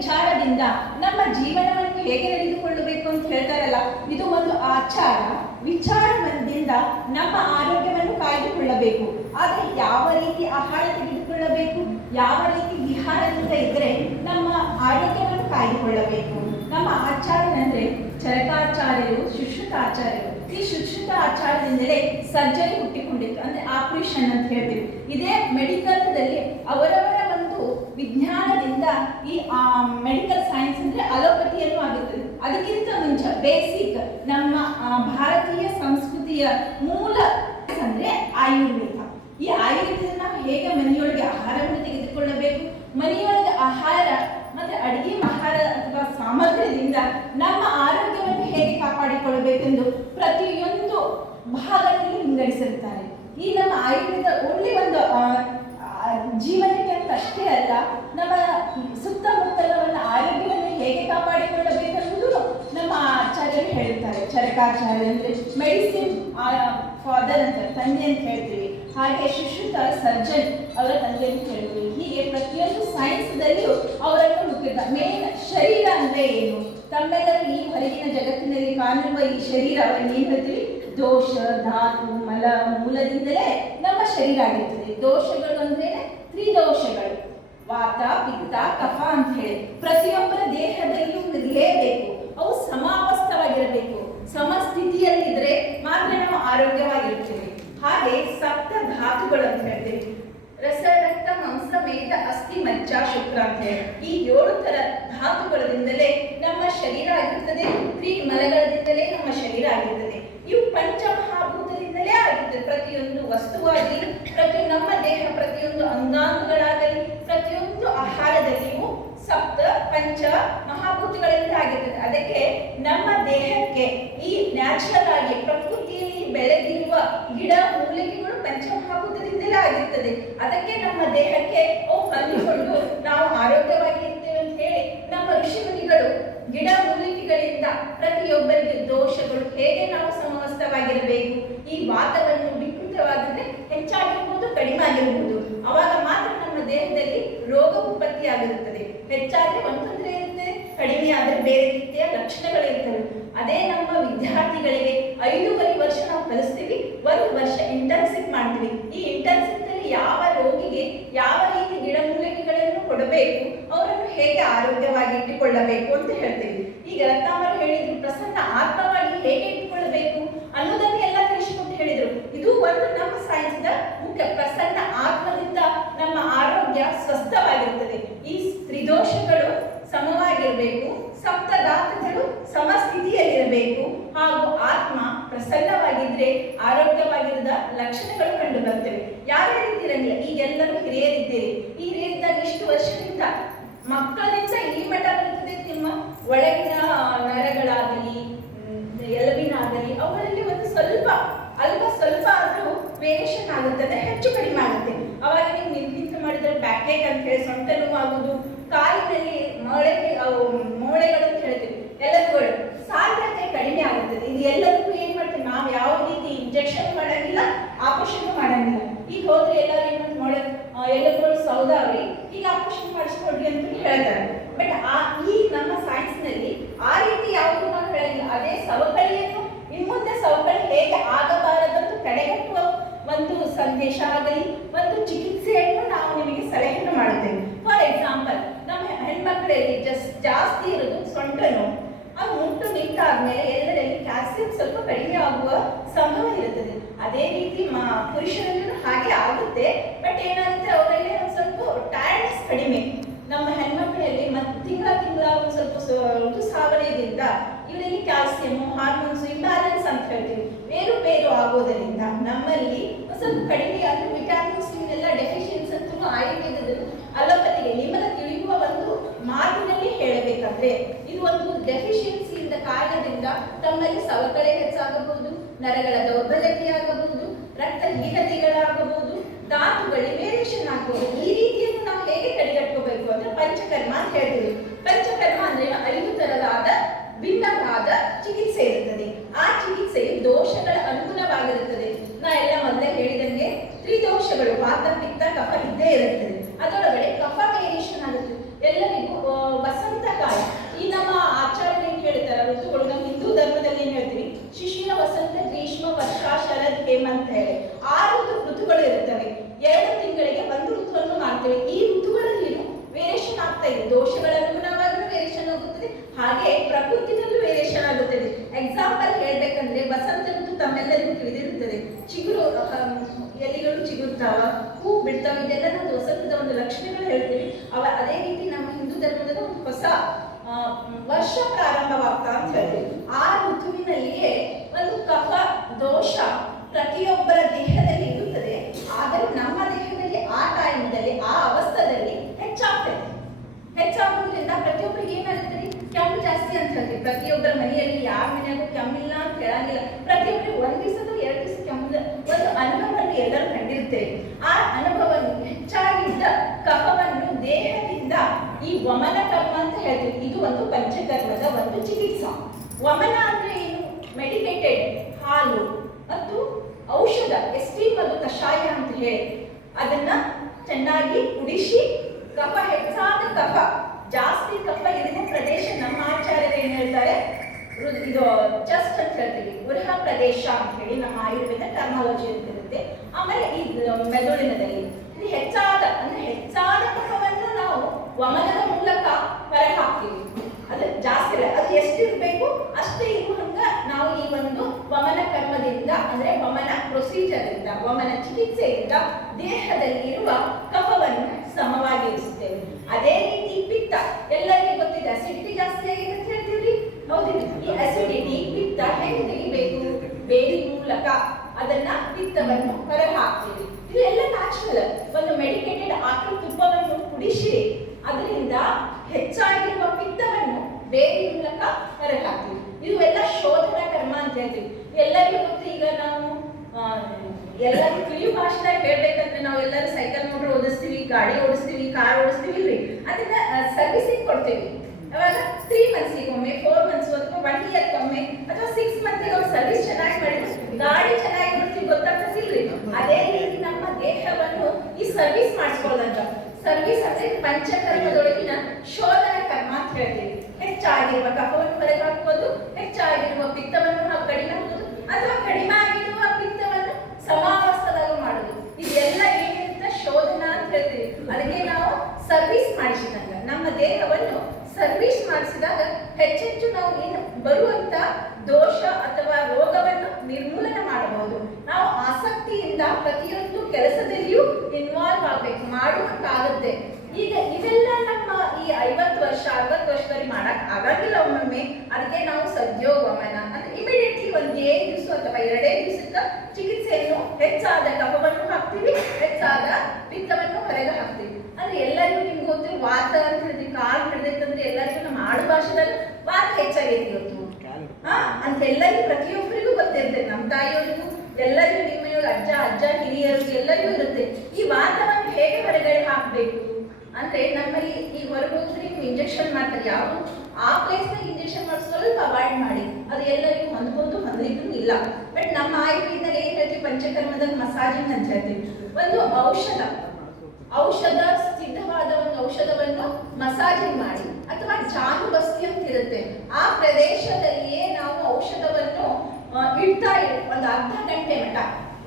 ವಿಚಾರದಿಂದ ನಮ್ಮ ಜೀವನವನ್ನು ಹೇಗೆ ನಡೆದುಕೊಳ್ಳಬೇಕು ಅಂತ ಹೇಳ್ತಾರಲ್ಲ, ಇದು ಒಂದು ಆಚಾರ, ವಿಚಾರದಿಂದ ನಮ್ಮ ಆರೋಗ್ಯವನ್ನು ಕಾಯ್ದುಕೊಳ್ಳಬೇಕು. ಆದರೆ ಯಾವ ರೀತಿ ಆಹಾರ ತೆಗೆದುಕೊಳ್ಳಬೇಕು, ಯಾವ ರೀತಿ ವಿಹಾರದಿಂದ ಇದ್ರೆ ನಮ್ಮ ಆರೋಗ್ಯವನ್ನು ಕಾಯ್ದುಕೊಳ್ಳಬೇಕು? ನಮ್ಮ ಆಚಾರ್ಯರಂದ್ರೆ ಚರಕಾಚಾರ್ಯರು, ಶುಶ್ರುತಾಚಾರ್ಯರು. ಈ ಶುಶ್ರುತ ಆಚಾರದಿಂದಲೇ ಸರ್ಜರಿ ಹುಟ್ಟಿಕೊಂಡಿತ್ತು. ಅಂದ್ರೆ ಆಪರೇಷನ್ ಅಂತ ಹೇಳ್ತೀವಿ. ಇದೇ ಮೆಡಿಕಲ್ದಲ್ಲಿ ಅವರವರ ಒಂದು ಈ ಮೆಡಿಕಲ್ ಸೈನ್ಸ್ ಅಂದ್ರೆ ಅಲೋಪತಿಯನ್ನು ಆಗುತ್ತದೆ ಅದಕ್ಕಿಂತ ಮುಂಚೆ ಬೇಸಿಕ್ ನಮ್ಮ ಭಾರತೀಯ ಸಂಸ್ಕೃತಿಯ ಮೂಲ ಅಂದ್ರೆ ಆಯುರ್ವೇದ. ಈ ಆಯುರ್ವೇದ ನಾವು ಹೇಗೆ ಮನೆಯೊಳಗೆ ಆಹಾರವನ್ನು ತೆಗೆದುಕೊಳ್ಳಬೇಕು ಮನೆಯೊಳಗೆ ಆಹಾರ ಮತ್ತೆ ಅಡಿಗೆ ಆಹಾರ ಅಥವಾ ಸಾಮಗ್ರಿಯಿಂದ ನಮ್ಮ ಆರೋಗ್ಯವನ್ನು ಹೇಗೆ ಕಾಪಾಡಿಕೊಳ್ಳಬೇಕೆಂದು ಪ್ರತಿಯೊಂದು ಭಾಗದಲ್ಲಿ ವಿಂಗಡಿಸಿರುತ್ತಾರೆ. ಈ ನಮ್ಮ ಆಯುರ್ವೇದ ಒಳ್ಳೆ ಒಂದು ಆ, ಆ, ಜೀವನಕ್ಕೆ ಅಂತ ಅಷ್ಟೇ ಅಲ್ಲ ನಮ್ಮ ಸುತ್ತಮುತ್ತಲವನ್ನ ಆರೋಗ್ಯವನ್ನು ಹೇಗೆ ಕಾಪಾಡಿಕೊಳ್ಳಬೇಕೆಂಬುದು ನಮ್ಮ ಆಚಾರ್ಯರು ಹೇಳುತ್ತಾರೆ ಚರಕಾಚಾರ್ಯ ಅಂದ್ರೆ ಮೆಡಿಸಿನ್ ಫಾದರ್ ಅಂತ, ತಂದೆ ಅಂತ ಹೇಳ್ತೀವಿ. ಹಾಗೆ ಸುಶ್ರುತ ಸರ್ಜನ್ ಅವರ ತಂದೆ ಅಂತ ಹೇಳ್ತೀವಿ. ಹೀಗೆ ಪ್ರತಿಯೊಂದು ಸೈನ್ಸ್ದಲ್ಲಿಯೂ ಅವರನ್ನು ಮುಖ್ಯ ಮೇನ್ ಶರೀರ ಅಂದ್ರೆ ಏನು? ತಮ್ಮೆಲ್ಲರೂ ಈ ಹೊರಗಿನ ಜಗತ್ತಿನಲ್ಲಿ ಕಾಣಿರುವ ಈ ಶರೀರವನ್ನು ಏನು ಹೇಳ್ತೀವಿ? ದೋಷ, ಧಾತು, ಮಲ, ಮೂಲದಿಂದಲೇ ನಮ್ಮ ಶರೀರ ಆಗಿರ್ತದೆ. ದೋಷಗಳು ಅಂದ್ರೆ ತ್ರಿದೋಷಗಳು. ವಾತ ಪಿತ್ತ ಕಫ ಅಂತ ಹೇಳಿ. ಪ್ರತಿಯೊಬ್ಬರ ದೇಹದಲ್ಲಿಯೂ ಇರಲೇಬೇಕು. ಅವು ಸಮಾವಸ್ಥವಾಗಿರಬೇಕು. ಸಮಸ್ಥಿತಿಯಲ್ಲಿದ್ರೆ ಮಾತ್ರ ನಾವು ಆರೋಗ್ಯವಾಗಿರ್ತೇವೆ. ಹಾಗೆ ಸಪ್ತ ಧಾತುಗಳು ಅಂತ ಹೇಳ್ತೇವೆ. ರಸ, ರಕ್ತ, ಮಾಂಸ, ಮೇದ, ಅಸ್ಥಿ, ಮಜ್ಜ, ಶುಕ್ರ ಅಂತ ಹೇಳಿ. ಈ ಏಳು ತರ ಧಾತುಗಳಿಂದಲೇ ನಮ್ಮ ಶರೀರ ಆಗಿರ್ತದೆ. ಮಲಗಳಿಂದಲೇ ನಮ್ಮ ಶರೀರ ಆಗಿರ್ತದೆ. ಇವು ಪಂಚಮಹಾಭೂತದಿಂದಲೇ ಆಗಿರ್ತದೆ. ಪ್ರತಿಯೊಂದು ವಸ್ತುವಾಗಲಿ ಪ್ರತಿ ನಮ್ಮ ದೇಹ ಪ್ರತಿಯೊಂದು ಅಂಗಾಂಗಗಳಾಗಲಿ, ಪ್ರತಿಯೊಂದು ಆಹಾರದಲ್ಲಿಯೂ ಸಪ್ತ, ಪಂಚ ಮಹಾಭೂತಗಳಿಂದ ಆಗಿರ್ತದೆ. ಅದಕ್ಕೆ ನಮ್ಮ ದೇಹಕ್ಕೆ ಈ ನ್ಯಾಚುರಲ್ ಆಗಿ ಪ್ರಕೃತಿಯಲ್ಲಿ ಬೆಳೆದಿರುವ ಗಿಡ, ಮೂಲಿಕೆಗಳು ಪಂಚಮಹಾಭೂತದಿಂದಲೇ ಆಗಿರ್ತದೆ. ಅದಕ್ಕೆ ನಮ್ಮ ದೇಹಕ್ಕೆ ಅವು ಹೊಂದಿಕೊಂಡು ನಾವು ಆರೋಗ್ಯವಾಗಿ ಇರ್ತೇವೆ ಅಂತ ಹೇಳಿ ನಮ್ಮ ಋಷಿಮುನಿಗಳು ಗಿಡ, ಮೂಲಿಕೆಗಳಿಂದ ಪ್ರತಿಯೊಬ್ಬರಿಗೆ ದೋಷಗಳು ಹೇಗೆ ನಾವು ಸಮವಸ್ತವಾಗಿರಬೇಕು? ಈ ವಾತವನ್ನು ವಿಕೃತವಾದರೆ ಹೆಚ್ಚಾಗಿರ್ಬೋದು ಕಡಿಮೆ ಆಗಿರ್ಬೋದು ಅವಾಗ ಮಾತ್ರ ನಮ್ಮ ದೇಹದಲ್ಲಿ ರೋಗ ಉತ್ಪತ್ತಿ ಆಗಿರುತ್ತದೆ ಹೆಚ್ಚಾದ್ರೆ ಒಂದು ತೊಂದರೆ ಇರುತ್ತೆ ಕಡಿಮೆ ಆದ್ರೆ ಬೇರೆ ರೀತಿಯ ಲಕ್ಷಣಗಳಿರ್ತವೆ ಅದೇ ನಮ್ಮ ವಿದ್ಯಾರ್ಥಿಗಳಿಗೆ ಐದೂವರೆ ವರ್ಷ ನಾವು ಕಲಿಸ್ತೀವಿ, ಒಂದು ವರ್ಷ ಇಂಟರ್ನ್ಶಿಪ್ ಮಾಡ್ತೀವಿ. ಈ ಇಂಟರ್ನ್ಶಿಪ್ನಲ್ಲಿ ಯಾವ ರೋಗಿಗೆ ಯಾವ ರೀತಿ ಗಿಡಮೂಲಿಕೆಗಳನ್ನು ಕೊಡಬೇಕು, ಅವರನ್ನು ಹೇಗೆ ಆರೋಗ್ಯವಾಗಿ ಇಟ್ಟುಕೊಳ್ಳಬೇಕು ಅಂತ ಹೇಳ್ತೀವಿ. ಈಗ ರತ್ನಾಮರು ಹೇಳಿದ್ರು, ಪ್ರಸನ್ನ ಆತ್ಮವಾಗಿ ಹೇಗೆ ಇಟ್ಟುಕೊಳ್ಳಬೇಕು ಅನ್ನೋದನ್ನ ಎಲ್ಲ ತಿಳಿಸಿಕೊಟ್ಟು ಹೇಳಿದ್ರು ಇದು ಒಂದು ನಮ್ಮ ಸೈನ್ಸ್ ಮುಖ್ಯ ಪ್ರಸನ್ನ ಆತ್ಮದಿಂದ ನಮ್ಮ ಆರೋಗ್ಯ ಸ್ವಸ್ಥವಾಗಿರುತ್ತದೆ ಈ ತ್ರಿದೋಷಗಳು ಸಮವಾಗಿರಬೇಕು ಸಪ್ತಧಾತುಗಳು ಸಮಸ್ಥಿತಿಯಲ್ಲಿರಬೇಕು ಹಾಗೂ ಆತ್ಮ ಪ್ರಸನ್ನವಾಗಿದ್ರೆ ಆರೋಗ್ಯವಾಗಿರದ ಲಕ್ಷಣಗಳು ಕಂಡು ಬರ್ತವೆ ಯಾವ ರೀತಿ ಇರಂಗಿಲ್ಲ ಈಗೆಲ್ಲರೂ ಹಿರಿಯರಿದ್ದೀರಿ ಈ ಹಿರಿಯರಿದ್ದಾಗ ಇಷ್ಟು ವರ್ಷದಿಂದ ಮಕ್ಕಳಿಂದ ಈ ಮಠ ಬರುತ್ತದೆ ನಿಮ್ಮ ಒಳಗಿನ ನರಗಳಾಗಲಿ ಮ್, ಎಲುಬಿನಾಗಲಿ ಅವುಗಳಲ್ಲಿ ಒಂದು ಸ್ವಲ್ಪ, ಅಲ್ಪ ಸ್ವಲ್ಪ ಆದರೂ ವೇರಿಯೇಷನ್ ಆಗುತ್ತೆ ಅಂದ್ರೆ ಹೆಚ್ಚು ಕಡಿಮೆ ಆಗುತ್ತೆ. ಅವಾಗ ನೀವು ನಿರ್ಮಿತ ಮಾಡಿದ್ರೆ ಏಕ್ ಅಂತ ಹೇಳಿ ಸೊಂಟ ನೋವು ಆಗೋದು, ಕಾಲಿನಲ್ಲಿ ಮೊಳೆ ಮೊಳೆಗಳು ಅಂತ ಹೇಳ್ತೀವಿ ಎಲ್ಲವುಗಳು ಸಾಂದ್ರತೆ ಕಡಿಮೆ ಆಗುತ್ತದೆ ಇದು ಎಲ್ಲದಕ್ಕೂ ಏನ್ ಮಾಡ್ತೀವಿ ನಾವು ಯಾವ ರೀತಿ ಇಂಜೆಕ್ಷನ್ ಮಾಡೋಂಗಿಲ್ಲ ಆಪರೇಷನ್ ಮಾಡೋಂಗಿಲ್ಲ. ಈಗ ಹೋದ್ರೆ ಎಲ್ಲರೂ ಏನ್ ಮಾಡ್ತಾರೆ ಮೊಳೆ ಎಲುಬುಗಳು ಸೌದಾವ್ರಿ, ಈಗ ಆಪರೇಷನ್ ಮಾಡಿಸ್ಕೊಡ್ರಿ ಅಂತ ಹೇಳ್ತಾರೆ. ಬಟ್ ಆ, ಈ ನಮ್ಮ ಸೈನ್ಸ್ನಲ್ಲಿ ಆ ರೀತಿ ಯಾವುದು ನಾವು ಹೇಳಂಗಿಲ್ಲ. ಅದೇ ಸವಕಳಿಯನ್ನು ಮುಂದೆ ಸವಕಳಿ ಹೇಗೆ ಆಗಬಾರದಂತ ತಡೆಗಟ್ಟುವ ಒಂದು ಸಂದೇಶ ಆಗಲಿ, ಒಂದು ಚಿಕಿತ್ಸೆಯನ್ನು ನಾವು ನಿಮಗೆ ಸಲಹೆಯನ್ನು ಮಾಡುತ್ತೇವೆ. ಫಾರ್ ಎಕ್ಸಾಂಪಲ್ ನಮ್ಮ ಹೆಣ್ಮಕ್ಳಲ್ಲಿ ಜಸ್ಟ್ ಜಾಸ್ತಿ ಇರೋದು ಸೊಂಟ ನೋವು ಅದು ಮುಟ್ಟು ನಿಂತಾದ್ಮೇಲೆ ಎಲ್ಲರಲ್ಲಿ ಕ್ಯಾಲ್ಸಿಯಂ ಸ್ವಲ್ಪ ಕಡಿಮೆ ಆಗುವ ಸಂಭವ ಇರುತ್ತದೆ. ಅದೇ ರೀತಿ ಪುರುಷರಲ್ಲೂ ಹಾಗೆ ಆಗುತ್ತೆ. ಬಟ್ ಏನಂದ್ರೆ ಅವರಲ್ಲಿ ಒಂದು ಸ್ವಲ್ಪ ಟೈರ್ಡ್ನೆಸ್ ಕಡಿಮೆ. ನಮ್ಮ ಹೆಣ್ಮಕ್ಳಲ್ಲಿ ಮತ್ತೆ ತಿಂಗಳ ತಿಂಗಳ ಒಂದು ಸ್ವಲ್ಪ ಸಾವಿರದಿಂದ ಇವರಲ್ಲಿ ಕ್ಯಾಲ್ಸಿಯಂ ಹಾರ್ಮೋನ್ಸ್ ಇಂಬ್ಯಾಲೆನ್ಸ್ ಅಂತ ಹೇಳ್ತೀವಿ ಬೇರು ಬೇರು ಆಗೋದರಿಂದ ನಮ್ಮಲ್ಲಿ ಒಂದ್ ಸ್ವಲ್ಪ ಕಡಿಮೆ ಆದ್ರೆ ವಿಟಾಮಿನ್ಸ್ ಎಲ್ಲ ಡೆಫಿಷಿಯನ್ಸ್ ಅಂತೂ ಆಯುರ್ವೇದದ ಅಲೋಪತಿಗೆ. ನಿಮ್ಮನ್ನ ತಿಳಿಯುವ ಒಂದು ಮಾತಿನಲ್ಲಿ ಹೇಳಬೇಕಂದ್ರೆ, ಇದು ಒಂದು ಡೆಫಿಷಿಯನ್ಸಿಯಿಂದ ಕಾರಣದಿಂದ ತಮ್ಮಲ್ಲಿ ಸವಕಳಿ ಹೆಚ್ಚಾಗಬಹುದು, ನರಗಳ ದೌರ್ಬಲ್ಯತೆಯಾಗಬಹುದು ರಕ್ತಹೀನತೆಗಳಾಗಬಹುದು ಧಾತುಗಳಿಗೆ ವೇರಿಯೇಷನ್ ಆಗಬಹುದು ಈ ರೀತಿಯನ್ನು ನಾವು ಹೇಗೆ ತಡೆಗಟ್ಟಬೇಕು ಅಂದ್ರೆ ಪಂಚಕರ್ಮ ಅಂತ ಹೇಳ್ತೀವಿ ಪಂಚಕರ್ಮ ಅಂದ್ರೆ ಐದು ತರವಾದ ಭಿನ್ನವಾದ ಚಿಕಿತ್ಸೆ ಇರುತ್ತದೆ ಆ ಚಿಕಿತ್ಸೆಯು ದೋಷಗಳ ಅನುಗುಣವಾಗಿರುತ್ತದೆ ನಾ ಎಲ್ಲ ಮೊದಲೇ ಹೇಳಿದಂಗೆ ತ್ರಿದೋಷಗಳು ವಾತ ಪಿತ್ತ ಕಫ ಇದ್ದೇ ಇರುತ್ತದೆ ಅದರೊಳಗಡೆ ಕಫ ವೇರಿಯೇಷನ್ ಆಗುತ್ತೆ ಎಲ್ಲ ಎಲ್ಲರಿಗೂ ಆ, ವಸಂತ ಕಾಲ ಈ ನಮ್ಮ ಆಚಾರ್ಯ ಏನ್ ಹೇಳ್ತಾರೆ ಋತುಗಳು ನಮ್ಮ ಹಿಂದೂ ಧರ್ಮದಲ್ಲಿ ಏನ್ ಹೇಳ್ತೀವಿ ಶಿಶಿರ ವಸಂತ ಗ್ರೀಷ್ಮ ವರ್ಷ ಶರದ್ ಹೇಮಂತ ಹೇಳಿ ಆರು ಋತು- ಋತುಗಳು ಇರುತ್ತವೆ ಎರಡು ತಿಂಗಳಿಗೆ ಒಂದು ಋತುವನ್ನು ಮಾಡ್ತೇವೆ ಈ ಋತುಗಳಲ್ಲಿ ವೇರಿಯೇಷನ್ ಆಗ್ತಾ ಇದೆ ದೋಷಗಳ ಅನುಗುಣವಾಗಲೂ ವೇರಿಯೇಷನ್ ಆಗುತ್ತದೆ ಹಾಗೆ ಪ್ರಕೃತಿನಲ್ಲೂ ವೇರಿಯೇಷನ್ ಆಗುತ್ತದೆ ಎಕ್ಸಾಂಪಲ್ ಹೇಳ್ಬೇಕಂದ್ರೆ ವಸಂತ ಋತು ತಮ್ಮೆಲ್ಲರಿಗೂ ತಿಳಿದಿರುತ್ತದೆ ಚಿಗುರು ಅಹ್, ಎಲೆಗಳು ಚಿಗುರ್ತಾವ ಹೂ ಬಿಡ್ತಾವ ಇದೆಲ್ಲ ನಾವು ವಸಂತದ ಒಂದು ಲಕ್ಷಣಗಳು ಹೇಳ್ತೀವಿ ಅವ ಅದೇ ರೀತಿ ನಮ್ಮ ಹಿಂದೂ ಧರ್ಮದ ಒಂದು ಹೊಸ ಆ, ವರ್ಷ ಪ್ರಾರಂಭವಾಗ್ತಾ ಅಂತ ಹೇಳ್ತೀವಿ ಆ ಋತುವಿನಲ್ಲಿಯೇ ಒಂದು ಕಫ ದೋಷ ಪ್ರತಿಯೊಬ್ಬರ ದೇಹದಲ್ಲಿ ಇರುತ್ತದೆ ಆದರೂ ನಮ್ಮ ದೇಹದಲ್ಲಿ ಆ ಟೈಮ್ದಲ್ಲಿ ಆ ಅವಸ್ಥದಲ್ಲಿ ಹೆಚ್ಚಾಗ್ತದೆ ಹೆಚ್ಚಾಗೋದ್ರಿಂದ ಪ್ರತಿಯೊಬ್ಬರಿಗೆ ಏನಾಗುತ್ತದೆ ಕೆಮ್ಮು ಜಾಸ್ತಿ ಅಂತ ಹೇಳ್ತೀವಿ ಪ್ರತಿಯೊಬ್ಬರ ಮನೆಯಲ್ಲಿ ಯಾರ ಮನೆಯಾಗೂ ಕೆಮ್ಮಿಲ್ಲ ಅಂತ ಹೇಳಂಗಿಲ್ಲ ಪ್ರತಿಯೊಬ್ಬರಿಗೆ ಒಂದ್ ದಿವಸ ಅಥವಾ ಎರಡು ದಿವಸ ಕೆಮ್ಮದ ಒಂದು ಅನುಭವವನ್ನು ಎಲ್ಲರೂ ಕಂಡಿರ್ತೇವೆ ಆ ಅನುಭವವನ್ನು ಹೆಚ್ಚಾಗಿದ್ದ ಕಫವನ್ನು ದೇಹದಿಂದ ಈ ವಮನ ಕರ್ಮ ಅಂತ ಹೇಳ್ತೀವಿ ಇದು ಒಂದು ಪಂಚಕರ್ಮದ ಒಂದು ಚಿಕಿತ್ಸಾ ವಮನ ಅಂದ್ರೆ ಏನು? ಮೆಡಿಕೇಟೆಡ್ ಹಾಲು. ಮತ್ತು ಔಷಧ ಎಸ್ಟೀಮ್ ಅದು ಕಷಾಯ ಅಂತ ಹೇಳಿ. ಅದನ್ನ ಚೆನ್ನಾಗಿ ಕುಡಿಸಿ, ಕಫ ಹೆಚ್ಚಾದ ಕಫ, ಜಾಸ್ತಿ ಕಫ ಇರುವ ಪ್ರದೇಶ ನಮ್ಮ ಆಚಾರ್ಯರು ಏನ್ ಹೇಳ್ತಾರೆ? ಇದು ಜಸ್ಟ್ ಅಂತ ಹೇಳ್ತೀವಿ, ಗೃಹ ಪ್ರದೇಶ ಅಂತ ಹೇಳಿ ನಮ್ಮ ಆಯುರ್ವೇದ ಟರ್ಮಾಲಜಿ ಅಂತ ಇರುತ್ತೆ ಆಮೇಲೆ ಈ ಮೆದುಳಿನದಲ್ಲಿ. ಹೆಚ್ಚಾದ, ಅಂದ್ರೆ ಹೆಚ್ಚಾದ ಕಫವನ್ನು ನಾವು ವಮನದ ಮೂಲಕ ಹೊರಗೆ ಹಾಕ್ತೀವಿ. ಅದು ಜಾಸ್ತಿ ಇಲ್ಲ ಅದು ಎಷ್ಟು ಇರಬೇಕು ಅಷ್ಟೇ ಇರುವಂಗ ನಾವು ಈ ಒಂದು ವಮನ ಕರ್ಮದಿಂದ, ಅಂದ್ರೆ ವಮನ ಪ್ರೊಸೀಜರ್ ಇಂದ, ವಮನ ಚಿಕಿತ್ಸೆಯಿಂದ ದೇಹದಲ್ಲಿ ಇರುವ ಕಫವನ್ನು ಸಮವಾಗಿರಿಸುತ್ತೇವೆ ಅದೇ ರೀತಿ ಪಿತ್ತ ಎಲ್ಲರಿಗೂ ಗೊತ್ತಿದೆ ಅಸಿಡಿಟಿ ಜಾಸ್ತಿ ಆಗಿದೆ ಅಂತ ಹೇಳ್ತೀವಿ ಹೌದಿಲ್ಲ ಈ ಅಸಿಡಿಟಿ ಪಿತ್ತ ಹೇಗೆ ತೆಗಿಬೇಕು ಬೇರೆ ಮೂಲಕ ಅದನ್ನ ಪಿತ್ತವನ್ನು ಹೊರಗೆ ಹಾಕ್ತೀವಿ ಇದು ಎಲ್ಲ ನ್ಯಾಚುರಲ್ ಒಂದು ಮೆಡಿಕೇಟೆಡ್ ಆಕಳ ತುಪ್ಪವನ್ನು ಕುಡಿಸಿರಿ ಅದರಿಂದ ಹೆಚ್ಚಾಗಿರುವ ಪಿತ್ತವನ್ನು ಬೇರೆ ಮೂಲಕ ಹೊರಗೆ ಹಾಕ್ತೀವಿ ಇದು ಎಲ್ಲ ಶೋಧನಾ ಕರ್ಮ ಅಂತ ಹೇಳ್ತೀವಿ ಎಲ್ಲರಿಗೂ ಗೊತ್ತು ಈಗ ನಾವು ಆ, ಎಲ್ಲರಿಗೂ ತಿಳಿಯೋ ಭಾಷೆದಾಗ ಹೇಳ್ಬೇಕಂದ್ರೆ ನಾವು ಎಲ್ಲರೂ ಸೈಕಲ್ ಮೋಟರ್ ಓಡಿಸ್ತೀವಿ ಗಾಡಿ ಓಡಿಸ್ತೀವಿ ಕಾರ್ ಓಡಿಸ್ತೀವಿ ಇಲ್ರಿ ಅದನ್ನ ಸರ್ವಿಸಿಂಗ್ ಕೊಡ್ತೀವಿ ಅವಾಗ ತ್ರೀ ಮಂತ್ಸಿಗೆ ಒಮ್ಮೆ ಫೋರ್ ಮಂತ್ಸ್ ಅಥವಾ ಒನ್ ಇಯರ್ ಒಮ್ಮೆ ಅಥವಾ ಸಿಕ್ಸ್ ಮಂತ್ಗೆ ಅವ್ರು ಸರ್ವಿಸ್ ಚೆನ್ನಾಗಿ ಮಾಡಿದ್ರು ಗಾಡಿ ಚೆನ್ನಾಗಿ ಓಡಿಸ್ತೀವಿ ಗೊತ್ತಾಗ್ತಿಲ್ರಿ ಅದೇ ರೀತಿ ನಮ್ಮ ದೇಹವನ್ನು ಈ ಸರ್ವಿಸ್ ಮಾಡಿಸ್ಕೊಳ್ಳೋದಂತ ಸರ್ವಿಸ್ ಅಂದ್ರೆ ಪಂಚಕರ್ಮದೊಳಗಿನ ಶೋಧನ ಕರ್ಮ ಅಂತ ಹೇಳ್ತೀವಿ ಹೆಚ್ಚಾಗಿರುವ ಕಫವನ್ನು ಹೊರಗೆ ಹಾಕೋದು ಹೆಚ್ಚಾಗಿರುವ ಪಿತ್ತವನ್ನು ನಾವು ಕಡಿಮೆ ಆಗುವುದು ಅಥವಾ ಕಡಿಮೆ ಆಗಿರುವ ಪಿತ್ತವನ್ನು ಸಮಾವಸ್ಥದಾಗ ಮಾಡುವುದು. ಇದೆಲ್ಲ ಏನಿರುತ್ತೆ? ಶೋಧನ ಅಂತ ಹೇಳ್ತೀವಿ. ಅದಕ್ಕೆ ನಾವು ಸರ್ವಿಸ್ ಮಾಡಿಸಿದಾಗ, ನಮ್ಮ ದೇಹವನ್ನು ಸರ್ವಿಸ್ ಮಾಡಿಸಿದಾಗ ಹೆಚ್ಚೆಚ್ಚು ನಾವು ಏನು ಬರುವಂತ ದೋಷ ಅಥವಾ ರೋಗವನ್ನು ನಿರ್ಮೂಲನೆ ಮಾಡಬಹುದು. ನಾವು ಆಸಕ್ತಿಯಿಂದ ಪ್ರತಿಯೊಂದು ಕೆಲಸದಲ್ಲಿಯೂ ಇನ್ವಾಲ್ವ್ ಆಗ್ಬೇಕು, ಮಾಡುವಂತಾಗುತ್ತೆ. ಈಗ ಇವೆಲ್ಲ ನಮ್ಮ ಈ ಐವತ್ತು ವರ್ಷ, ಅರವತ್ತು ವರ್ಷದಲ್ಲಿ ಮಾಡಕ್ ಆಗಂಗಿಲ್ಲ ಒಮ್ಮೊಮ್ಮೆ. ಅದಕ್ಕೆ ನಾವು ಸದ್ಯೋಗಮನ ಅಂದ್ರೆ ಇಮಿಡಿಯೇಟ್ಲಿ ಒಂದೇ ದಿವಸ ಅಥವಾ ಎರಡೇ ದಿವಸದ ಚಿಕಿತ್ಸೆಯನ್ನು ಹೆಚ್ಚಾದ ಕಫವನ್ನು ಹಾಕ್ತೀವಿ, ಹೆಚ್ಚಾದ ಪಿತ್ತವನ್ನು ಹೊರಗೆ ಹಾಕ್ತೀವಿ. ಅಂದ್ರೆ ಎಲ್ಲರಿಗೂ ನಿಮ್ಗೆ ಗೊತ್ತಿರೋ ವಾತ ಅಂತ ಹೇಳಿದ್ವಿ ಕಾಲು ಹಿಡಿದೈತಂದ್ರೆ ಎಲ್ಲರಿಗೂ ನಮ್ಮ ಆಡು ಭಾಷೆದಲ್ಲಿ ವಾತ ಹೆಚ್ಚಾಗೈತಿ ಇವತ್ತು. ಹಾ ಅಂತ ಎಲ್ಲರಿಗೂ ಪ್ರತಿಯೊಬ್ಬರಿಗೂ ಗೊತ್ತಿರ್ತದೆ ನಮ್ಮ ತಾಯಿಯವರಿಗೂ, ಎಲ್ಲರಿಗೂ ನಿಮ್ಮ ಅಜ್ಜ ಅಜ್ಜ, ಹಿರಿಯರು ಎಲ್ಲರಿಗೂ ಇರುತ್ತೆ. ಈ ವಾತವನ್ನು ಹೇಗೆ ಹೊರಗಡೆ ಹಾಕಬೇಕು? ಅಂದ್ರೆ ನಮ್ಮಲ್ಲಿ ಈ ಹೊರಗೆ ಹೋದ್ರೆ ನೀವು ಇಂಜೆಕ್ಷನ್ ಮಾಡ್ತಾರೆ. ಯಾವ ಆ ಪ್ಲೇಸ್ನಾಗ ಇಂಜೆಕ್ಷನ್ ಮಾಡಿ ಸ್ವಲ್ಪ ಅವಾಯ್ಡ್ ಮಾಡಿ. ಅದು ಎಲ್ಲರಿಗೂ ಹೊಂದ್ಬೋದು ಹೊಂದಿದ್ದು ಇಲ್ಲ. ಬಟ್ ನಮ್ಮ ಆಯುರ್ವೇದದಲ್ಲಿ ಏನ್ ಹೇಳ್ತೀವಿ? ಪಂಚಕರ್ಮದಲ್ಲಿ ಮಸಾಜಿಂಗ್ ಅಂತ ಹೇಳ್ತೀವಿ. ಒಂದು ಔಷಧ. ಔಷಧ, ಸಿದ್ಧವಾದ ಒಂದು ಔಷಧವನ್ನು ಮಸಾಜಿಂಗ್ ಮಾಡಿ. ಅಥವಾ ಜಾನು ಬಸ್ತಿ ಅಂತ ಇರುತ್ತೆ. ಆ ಪ್ರದೇಶದಲ್ಲಿಯೇ ನಾವು ಔಷಧವನ್ನು ಇಡ್ತಾ ಒಂದು ಅರ್ಧ ಗಂಟೆ ಮಠ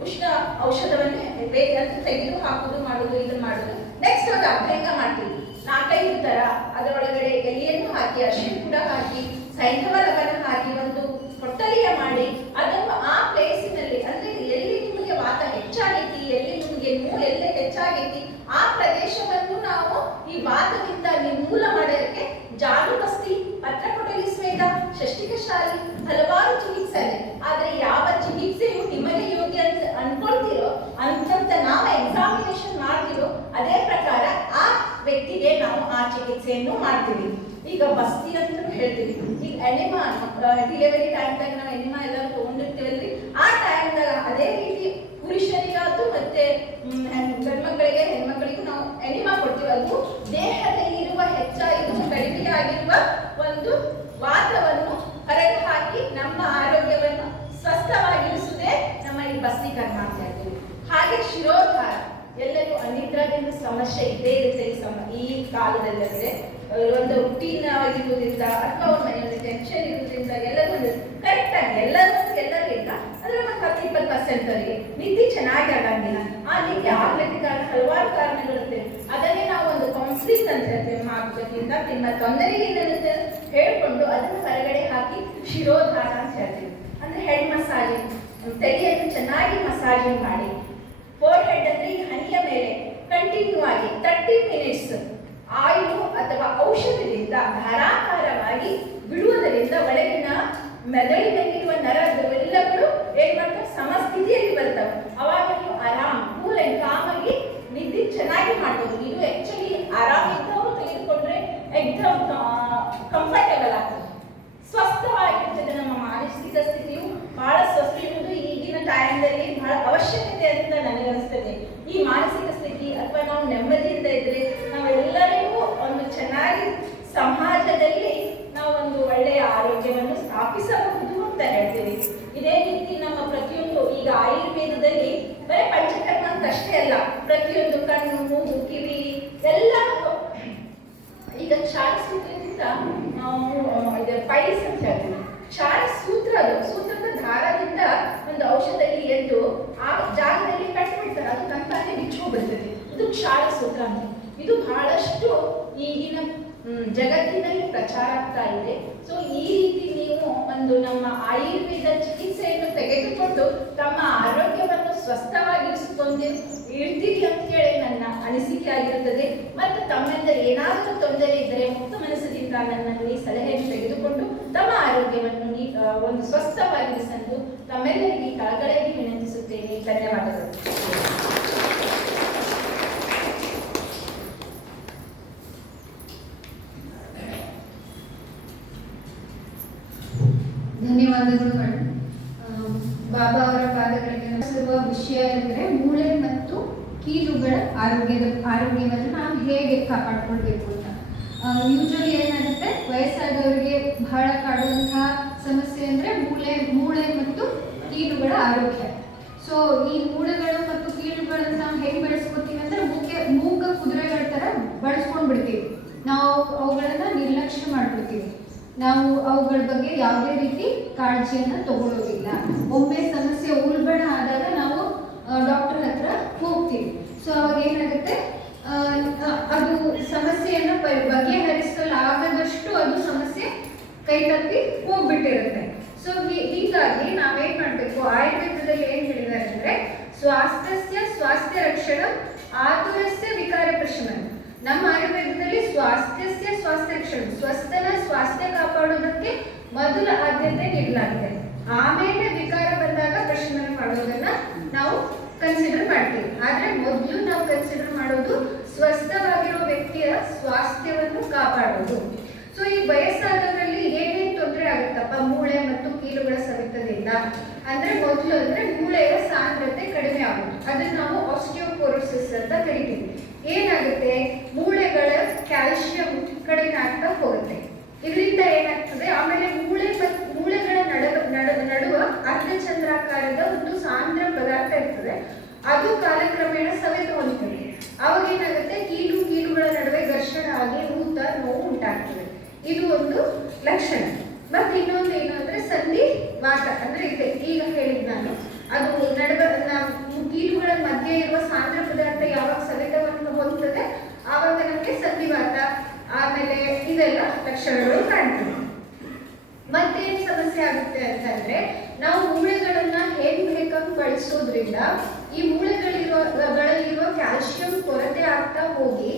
ಉಷ್ಣ ಔಷಧವನ್ನು ಬೇಕಂತ ತೆಗೆದು ಹಾಕೋದು, ಮಾಡೋದು ಇದನ್ನ ಮಾಡುದು. ನೆಕ್ಸ್ಟ್ ಒಂದು ಅಭ್ಯಂಗ ಮಾಡ್ತೀವಿ. ನಾಲ್ಕೈದು ತರ ಅದರೊಳಗಡೆ ಎಲೆಯನ್ನು ಹಾಕಿ, ಅರ್ಶಿನ ಕೂಡ ಹಾಕಿ, ಸೈಂಧವ ಲವನ ಹಾಕಿ ಒಂದು ಕೊಟ್ಟಲಿಯ ಮಾಡಿ, ಅದನ್ನು ಆ ಪ್ಲೇಸಿನಲ್ಲಿ ಅಂದ್ರೆ ಎಲ್ಲಿ ನಿಮಗೆ ವಾತ ಹೆಚ್ಚಾಗೈತಿ, ಎಲ್ಲಿ ನಿಮಗೆ ನೋವು ಎಲ್ಲಿ ಹೆಚ್ಚಾಗೈತಿ, ಆ ಪ್ರದೇಶವನ್ನು ನಾವು ಈ ವಾತದಿಂದ ನಿರ್ಮೂಲ ಮಾಡೋದಕ್ಕೆ ಜಾನುಬಸ್ತಿ ಪತ್ರಕೊಟಲಿ ಸ್ವೇದ ಷಷ್ಟಿಕ ಶಾಲಿ ಹಲವಾರು ಚಿಕಿತ್ಸೆ ಇದೆ ಆದ್ರೆ ಯಾವ ಚಿಕಿತ್ಸೆಯು ನಿಮಗೆ ಯೋಗ್ಯ ಅಂತ ಅನ್ಕೊಳ್ತೀರೋ ಅಂತಂತ ನಾವು ಎಕ್ಸಾಮಿನೇಷನ್ ಮಾಡ್ತೀರೋ ಅದೇ ಪ್ರಕಾರ ಆ ವ್ಯಕ್ತಿಗೆ ನಾವು ಆ ಚಿಕಿತ್ಸೆಯನ್ನು ಮಾಡ್ತೀವಿ ಈಗ ಬಸ್ತಿ ಅಂತ ಹೇಳ್ತೀವಿ ಈಗ ಎನಿಮಾ ಡಿಲಿವರಿ ಟೈಮ್ದಾಗ ನಾವು ಎನಿಮಾ ಎಲ್ಲರೂ ತಗೊಂಡಿರ್ತೀವಲ್ರಿ ಆ ಟೈಮ್ದಾಗ ಅದೇ ರೀತಿ ಪುರುಷರಿಗಾದ್ರು ಮತ್ತೆ ಮ್, ಹೆಣ್- ಗಂಡ್ಮಕ್ಳಿಗೆ ಹೆಣ್ಮಕ್ಳಿಗೂ ನಾವು ಎನಿಮಾ ಕೊಡ್ತೀವಿ ಅದು ದೇಹದಲ್ಲಿರುವ ಹೆಚ್ಚಾಗಿರುವ ಕಡಿಮೆಯಾಗಿರುವ ಒಂದು ವಾತವನ್ನು ಹೊರಗೆ ಹಾಕಿ ನಮ್ಮ ಆರೋಗ್ಯವನ್ನು ಸ್ವಸ್ಥವಾಗಿರಿಸುವುದೇ ನಮ್ಮ ಈ ಬಸ್ತಿ ಕರ್ಮ ಅಂತ ಹೇಳ್ತೀವಿ ಹಾಗೆ ಶಿರೋಧಾರ ಎಲ್ಲರಿಗೂ ಅನಿದ್ರದಿಂದ ಸಮಸ್ಯೆ ಇದ್ದೇ ಇರುತ್ತೆ ಈ ಸಮ ಈ ಕಾಲದಲ್ಲಂದ್ರೆ ರುಟೀನ್ ಆಗಿರುವುದರಿಂದ ಅಥವಾ ಅವ್ರ ಮನೆಯಲ್ಲಿ ಟೆನ್ಷನ್ ಇರುವುದರಿಂದ ಎಲ್ಲರೂ ಕರೆಕ್ಟ್ ಆಗಿ ಎಲ್ಲರೂ ಎಲ್ಲರಿಗಿಂತ ಅದರ ಒಂದು ಹತ್ತು ಇಪ್ಪತ್ತು ಪರ್ಸೆಂಟ್ ಅವರಿಗೆ ನಿದ್ದೆ ಚೆನ್ನಾಗಿ ಆಗಂಗಿಲ್ಲ ಆ ನಿದ್ದೆ ಆಗ್ಲಿಕ್ಕೆ ಕಾರಣ ಹಲವಾರು ಕಾರಣಗಳಿರುತ್ತೆ. ಅದನ್ನೇ ನಾವು ಒಂದು ಕೌನ್ಸಿಲಿಂಗ್ ಅಂತ ಹೇಳ್ತೇವೆ ಮಾತುಕತೆಯಿಂದ ನಿಮ್ಮ ಏನಿರುತ್ತೆ ಹೇಳ್ಕೊಂಡು ಅದನ್ನು ಹೊರಗಡೆ ಹಾಕಿ ಶಿರೋಧಾರ ಅಂತ ಹೇಳ್ತೀವಿ. ಅಂದ್ರೆ ಹೆಡ್ ಮಸಾಜಿಂಗ್ ತಲೆಯನ್ನು ಚೆನ್ನಾಗಿ ಮಸಾಜಿಂಗ್ ಮಾಡಿ. ಫೋರ್ ಹೆಡ್ ಅಂದ್ರೆ ಈ ಹನಿಯ ಮೇಲೆ ಕಂಟಿನ್ಯೂ ಆಗಿ ತರ್ಟಿ ಮಿನಿಟ್ಸ್ ಆಯಿಲು ಅಥವಾ ಔಷಧದಿಂದ ಧಾರಾಕಾರವಾಗಿ ಬಿಡುವುದರಿಂದ ಒಳಗಿನ ಮೆದುಳಿನಲ್ಲಿರುವ ಎಲ್ಲವೂ ಏನ್ ಮಾಡ್ತವೆ? ಸಮಸ್ಥಿತಿಯಲ್ಲಿ ಬರ್ತವೆ. ಅವಾಗ ನೀವು ಆರಾಮ್, ಕೂಲ್ ಅಂಡ್ ಕಾಮ್ ಆಗಿ ನಿದ್ದೆ ಚೆನ್ನಾಗಿ ಮಾಡ್ಬೋದು. ಇದು ಆಕ್ಚುಲಿ ಆರಾಮ್ ಇದ್ದವರು ತೆಗೆದುಕೊಂಡ್ರೆ ಎಕ್ದಮ್ ಕಂಫರ್ಟೇಬಲ್ ಆಗ್ತದೆ. ಸ್ವಸ್ಥವಾಗಿರ್ತದೆ ನಮ್ಮ ಮಾನಸಿಕ ಸ್ಥಿತಿಯು. ಬಹಳ ಸ್ವಸ್ಥ ಇರುವುದು ಈಗಿನ ಕಾಲದಲ್ಲಿ ಬಹಳ ಅವಶ್ಯಕತೆ ಅಂತ ನನಗನಿಸ್ತದೆ ಈ ಮಾನಸಿಕ ಸ್ಥಿತಿ ಅಥವಾ ನಾವು ನೆಮ್ಮದಿಯಿಂದ ಇದ್ರೆ ನಾವೆಲ್ಲರಿಗೂ ಒಂದು ಚೆನ್ನಾಗಿ ಸಮಾಜದಲ್ಲಿ ನಾವು ಒಂದು ಒಳ್ಳೆಯ ಆರೋಗ್ಯವನ್ನು ಸ್ಥಾಪಿಸಬಹುದು ಅಂತ ಹೇಳ್ತೀವಿ ಇದೇ ರೀತಿ ನಮ್ಮ ಪ್ರತಿಯೊಂದು ಈಗ ಆಯುರ್ವೇದದಲ್ಲಿ ಬರೀ ಪಂಚಕರ್ಮ ಅಂತ ಅಷ್ಟೇ ಅಲ್ಲ ಪ್ರತಿಯೊಂದು ಕಣ್ಣು ಮೂಗು ಕಿವಿ ಎಲ್ಲ ಈಗ ಕ್ಷಾರ ಸೂತ್ರದಿಂದ ನಾವು ಇದು ಪೈಲ್ಸ್ ಅಂತ ಹೇಳ್ತೀವಿ ಕ್ಷಾರ ಸೂತ್ರ ಅದು ಸೂತ್ರದ ದಾರದಿಂದ ಒಂದು ಔಷಧದಲ್ಲಿ ಎದ್ದು ಆ ಜಾಗದಲ್ಲಿ ಕಟ್ಬಿಡ್ತಾರೆ ಅದು ತಂತಾನೆ ಬಿಚ್ಚೋಗ್ಬಿಡ್ತದೆ ಇದು ಕ್ಷಾರ ಸೂತ್ರ ಅಂತ ಇದು ಬಹಳಷ್ಟು ಈಗಿನ ಮ್, ಜಗತ್ತಿನಲ್ಲಿ ಪ್ರಚಾರ ಆಗ್ತಾ ಇದೆ ಸೊ ಈ ರೀತಿ ನೀವು ಒಂದು ನಮ್ಮ ಆಯುರ್ವೇದ ಚಿಕಿತ್ಸೆಯನ್ನು ತೆಗೆದುಕೊಂಡು ತಮ್ಮ ಆರೋಗ್ಯವನ್ನು ಸ್ವಸ್ಥವಾಗಿರಿಸಿಕೊಂಡು ಇರ್ತೀರಿ ಅಂತ ಹೇಳಿ ನನ್ನ ಅನಿಸಿಕೆ ಆಗಿರುತ್ತದೆ ಮತ್ತು ತಮ್ಮಿಂದ ಏನಾದರೂ ತೊಂದರೆ ಇದ್ದರೆ ಮುಕ್ತ ಮನಸ್ಸಿನಿಂದ ನನ್ನನ್ನು ಸಲಹೆಯನ್ನು ತೆಗೆದುಕೊಂಡು ತಮ್ಮ ಆರೋಗ್ಯವನ್ನು ಒಂದು ಸ್ವಸ್ಥವಾಗಿರಿಸಲು ತಮ್ಮೆಲ್ಲರಿಗೆ ಕಳಕಳಿಯಾಗಿ ವಿನಂತಿಸುತ್ತೇನೆ. ಧನ್ಯವಾದಗಳು. ಧನ್ಯವಾದಗಳು ಬಾಬಾ ಅವರ ಪಾದಗಳಿಗೆ ನಡೆಸಿರುವ ವಿಷಯ ಎಂದರೆ ಮೂಳೆ ಮತ್ತು ಕೀಲುಗಳ ಆರೋಗ್ಯದ ಆರೋಗ್ಯವನ್ನು ನಾವು ಹೇಗೆ ಕಾಪಾಡ್ಕೊಳ್ಬೇಕು? ಯೂಶಲಿ ಏನಾಗುತ್ತೆ? ವಯಸ್ಸಾದವರಿಗೆ ಬಹಳ ಕಾಡುವಂತಹ ಸಮಸ್ಯೆ ಅಂದರೆ ಮೂಳೆ ಮೂಳೆ ಮತ್ತು ಕೀಲುಗಳ ಆರೋಗ್ಯ. ಸೊ ಈ ಮೂಳೆಗಳು ಮತ್ತು ಕೀಲುಗಳನ್ನು ನಾವು ಹೇಗೆ ಬೆಳೆಸ್ಕೊತೀವಿ ಅಂದ್ರೆ ಮೂಕೆ, ಮೂಕ ಕುದುರೆಗಳ ಥರ ಬಳಸ್ಕೊಂಡು ಬಿಡ್ತೀವಿ. ನಾವು ಅವುಗಳನ್ನು ನಿರ್ಲಕ್ಷ್ಯ ಮಾಡ್ಬಿಡ್ತೀವಿ. ನಾವು ಅವುಗಳ ಬಗ್ಗೆ ಯಾವುದೇ ರೀತಿ ಕಾಳಜಿಯನ್ನ ತಗೊಳ್ಳೋದಿಲ್ಲ ಒಮ್ಮೆ ಸಮಸ್ಯೆ ಉಲ್ಬಣ ಆದಾಗ ನಾವು ಡಾಕ್ಟರ್ ಹತ್ರ ಹೋಗ್ತೀವಿ. ಸೊ ಅವಾಗ ಏನಾಗುತ್ತೆ? ಅದು ಸಮಸ್ಯೆಯನ್ನು ಬಗೆಹರಿಸಲಾಗದಷ್ಟು ಅದು ಸಮಸ್ಯೆ ಕೈ ತಪ್ಪಿ ಹೋಗ್ಬಿಟ್ಟಿರುತ್ತೆ. ಸೊ ಹೀಗಾಗಿ ನಾವೇನ್ ಮಾಡ್ಬೇಕು? ಆಯುರ್ವೇದದಲ್ಲಿ ಏನ್ ಹೇಳಿದ್ದಾರೆ ಅಂದ್ರೆ ಸ್ವಾಸ್ಥ್ಯ ಸ್ವಾಸ್ಥ್ಯ ರಕ್ಷಣ, ಆತುರಸ್ಯ ವಿಕಾರ ಪ್ರಶ್ನ ನಮ್ಮ ಆಯುರ್ವೇದದಲ್ಲಿ ಸ್ವಾಸ್ಥ್ಯಸ್ಯ ಸ್ವಾಸ್ಥ್ಯ ರಕ್ಷಣ, ಸ್ವಸ್ಥನ ಸ್ವಾಸ್ಥ್ಯ ಕಾಪಾಡೋದಕ್ಕೆ ಮೊದಲ ಆದ್ಯತೆ ನೀಡಲಾಗಿದೆ. ಆಮೇಲೆ ವಿಕಾರ ಬಂದಾಗ ಪ್ರಶ್ನೆ ಮಾಡೋದನ್ನ ನಾವು ಕನ್ಸಿಡರ್ ಮಾಡ್ತೀವಿ. ಆದರೆ ಮೊದಲು ನಾವು ಕನ್ಸಿಡರ್ ಮಾಡೋದು ಸ್ವಸ್ಥವಾಗಿರೋ ವ್ಯಕ್ತಿಯ ಸ್ವಾಸ್ಥ್ಯವನ್ನು ಕಾಪಾಡೋದು. ಸೊ ಈ ವಯಸ್ಸಾದವರಲ್ಲಿ ಏನೇನು ತೊಂದರೆ ಆಗುತ್ತಪ್ಪ? ಮೂಳೆ ಮತ್ತು ಕೀಲುಗಳ ಸವೆತದಿಂದ. ಅಂದ್ರೆ ಮೊದಲು ಅಂದ್ರೆ ಮೂಳೆಯ ಸಾಂದ್ರತೆ ಕಡಿಮೆ ಆಗುತ್ತೆ ಅದನ್ನ ನಾವು ಆಸ್ಟಿಯೋಪೊರೋಸಿಸ್ ಅಂತ ಕರಿತೀವಿ. ಏನಾಗುತ್ತೆ? ಮೂಳೆಗಳ ಕ್ಯಾಲ್ಶಿಯಂ ಕಡಿಮೆ ಆಗ್ತಾ ಹೋಗುತ್ತೆ. ಇದರಿಂದ ಏನಾಗ್ತದೆ? ಆಮೇಲೆ ಮೂಳೆ ಮೂಳೆಗಳ ನಡುವ, ನಡು- ನಡುವ ಅರ್ಧಚಂದ್ರಾಕಾರದ ಒಂದು ಸಾಂದ್ರ ಪದಾರ್ಥ ಇರ್ತದೆ. ಅದು ಕಾಲಕ್ರಮೇಣ ಸವೆದು ಹೊಂದ್ತದೆ. ಅವಾಗ ಏನಾಗುತ್ತೆ? ಕೀಲು, ಕೀಲುಗಳ ನಡುವೆ ಘರ್ಷಣ ಆಗಿ ಊತ ನೋವು ಉಂಟಾಗ್ತದೆ. ಇದು ಒಂದು ಲಕ್ಷಣ. ಮತ್ತೆ ಇನ್ನೊಂದು ಏನು ಅಂದ್ರೆ ಸಂಧಿ ವಾತ ಅಂದ್ರೆ ಇದೆ. ಈಗ ಹೇಳಿದ್ ನಾನು. ಅದು ನಡುವ ಕೀಲುಗಳ ಮಧ್ಯೆ ಇರುವ ಸಾಂದ್ರ ಪದಾರ್ಥ ಯಾವಾಗ ಸವೆತವನ್ನು ಹೊಂದುತ್ತದೆ ಆವಾಗ ನಮಗೆ ಸಂಧಿವಾತ ಆಮೇಲೆ ಇದೆಲ್ಲ ಲಕ್ಷಣಗಳು ಕಾಣ್ತವೆ. ಮತ್ತೇನ್ ಸಮಸ್ಯೆ ಆಗುತ್ತೆ ಅಂತಂದ್ರೆ ನಾವು ಮೂಳೆಗಳನ್ನ ಹೇಗ್ ಬೇಕಾಗಿ ಬಳಸೋದ್ರಿಂದ ಈ ಮೂಳೆಗಳಿರೋ ಗಳಲ್ಲಿರುವ ಕ್ಯಾಲ್ಸಿಯಂ ಕೊರತೆ ಆಗ್ತಾ ಹೋಗಿ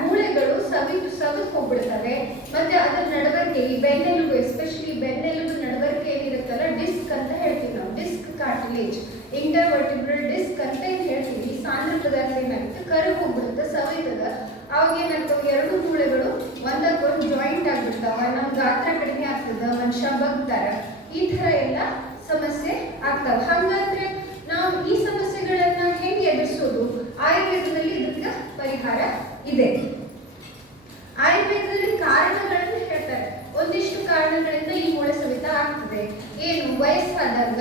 ಮೂಳೆಗಳು ಸವಿತು ಸವಿದು ಹೋಗ್ಬಿಡ್ತವೆ ಮತ್ತೆ ಅದರ ನಡವಳಿಕೆ ಈ ಬೆನ್ನೆಲುಬು ಎಸ್ಪೆಷಲಿ ಬೆನ್ನೆಲುಬು ನಡವಳಿಕೆ ಏನಿರುತ್ತಲ್ಲ ಡಿಸ್ಕ್ ಅಂತ ಹೇಳ್ತೀವಿ ನಾವು ಡಿಸ್ಕ್ ಕಾರ್ಟಿಲೇಜ್ ಇಂಟರ್ವರ್ಟಿಬ್ರಲ್ ಡಿಸ್ಕ್ ಅಂತ ಏನ್ ಹೇಳ್ತೀವಿ ಈ ಸಾಂದ್ರ ಪದಾರ್ಥ ಏನಾಗುತ್ತೆ ಕರಗಿ ಹೋಗ್ಬಿಡುತ್ತೆ ಸವಿತದ ಅವಾಗ ಏನಾಗ್ತವೆ ಎರಡು ಮೂಳೆಗಳು ಒಂದಕ್ಕೊಂದು ಜಾಯಿಂಟ್ ಆಗ್ಬಿಡ್ತಾವ ನಮ್ಮ ಗಾತ್ರ ಕಡಿಮೆ ಆಗ್ತದ ಮನುಷ್ಯ ಬಗ್ತಾರ ಈ ತರ ಎಲ್ಲ ಸಮಸ್ಯೆ ಆಗ್ತಾವ ಹಂಗಂದ್ರೆ ನಾವು ಈ ಸಮಸ್ಯೆಗಳನ್ನ ಹೆಂಗೆ ಎದುರಿಸೋದು ಆಯುರ್ವೇದದಲ್ಲಿ ಇದಕ್ಕೆ ಪರಿಹಾರ ಇದೆ ಆಯುರ್ವೇದದಲ್ಲಿ ಕಾರಣಗಳನ್ನು ಹೇಳ್ತಾರೆ ಒಂದಿಷ್ಟು ಕಾರಣಗಳಿಂದ ಈ ಮೂಳೆ ಸವಿತ ಆಗ್ತದೆ ಏನು ವಯಸ್ಸಾದಾಗ